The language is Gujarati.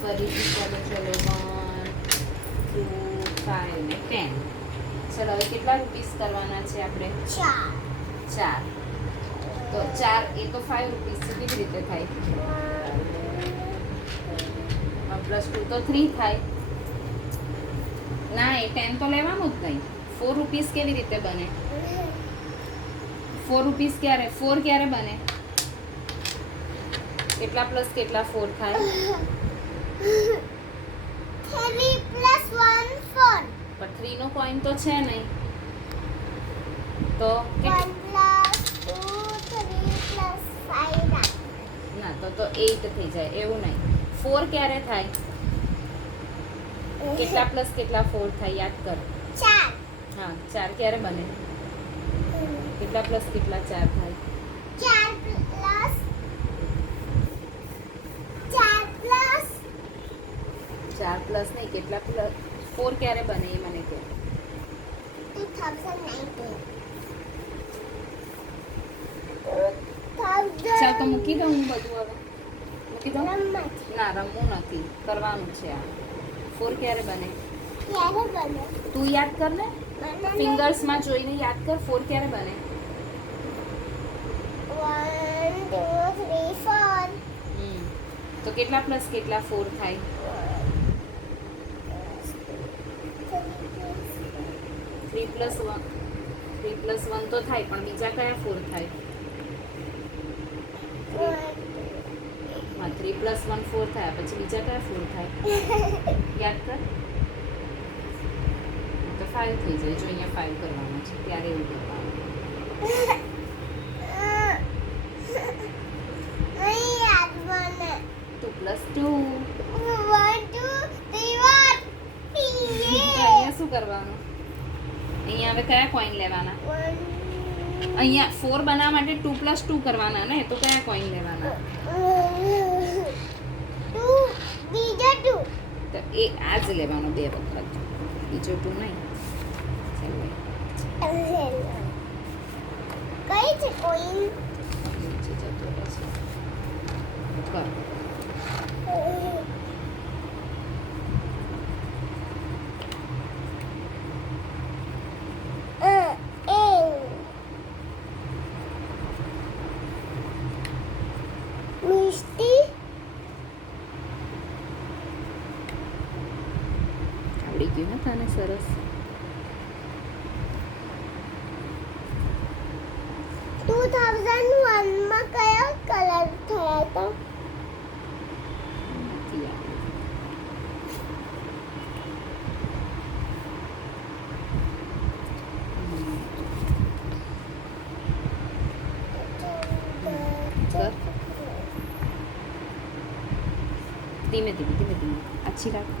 ફરીથી ચલો 1 2 5 ને 10. ચલો હવે કેટલા રૂપીસ કરવાના છે આપણે? 4. તો 4 એ તો 5 રૂપીસ કેવી રીતે થાય? 1 + 2 તો 3 થાય. ના, એ 10 તો લેવાનું જ નહીં. 4 રૂપીસ કેવી રીતે બને? 4 રૂપીસ ક્યારે 4 ક્યારે બને? કેટલા પ્લસ કેટલા 4 થાય? 3 + 1 4. પણ 3 નો કોઈન તો છે નહીં. તો 1 + 2 3 + 5 ના, તો 8 થઈ જાય. એવું નહીં. 4 ક્યારે થાય? કેટલા પ્લસ કેટલા 4 થાય? યાદ કર. 4. હા, 4 ક્યારે બને? કેટલા પ્લસ કેટલા 4 થાય? 4 પ્લસ નહીં, કેટલા પ્લસ 4 ક્યારે બને એ મને કહે. 2019. ચાલ તો મૂકી દઉં હું બધું હવે. મૂકી દઉં? રમત. ના, રમવું નથી. કરવાનું છે આ. 4 ક્યારે બને? ક્યારે બને? તું યાદ કર ને. ફિંગર્સમાં જોઈને યાદ કર. 4 ક્યારે બને? 1 2 3 4. તો કેટલા પ્લસ કેટલા 4 થાય? 3 + 1 તો થાય, પણ બીજા કયા 4 થાય? હા, 3 + 1 4 થાય. પછી બીજા કયા 4 થાય? યાદ કર. તો 5 થઈ જાય. જો અહીંયા 5 કરવાનું છે ત્યારે એવું કરવાનું. નહીં યાદ મને. 2 + 2. 1 2 3 તો અહીંયા શું કરવાનું? અહીંયા હવે કયા કોઈન લેવાના? 1 અહીંયા 4 બનાવવા માટે 2 + 2 કરવાના ને. તો કયા કોઈન લેવાના? 2 બીજા 2. તો એ આ જ લેવાનો 2 વખત. બીજો 2 નહીં. કઈ છે કોઈન? નીચે જતો રહેશે. કર. મિસ્ટી આવડી ગયું ને તને સરસ. 2001 માં કયા કલર થયા હતા? નથી આવડ્યું. કર. ધીમે ધીમે આછી રાખ.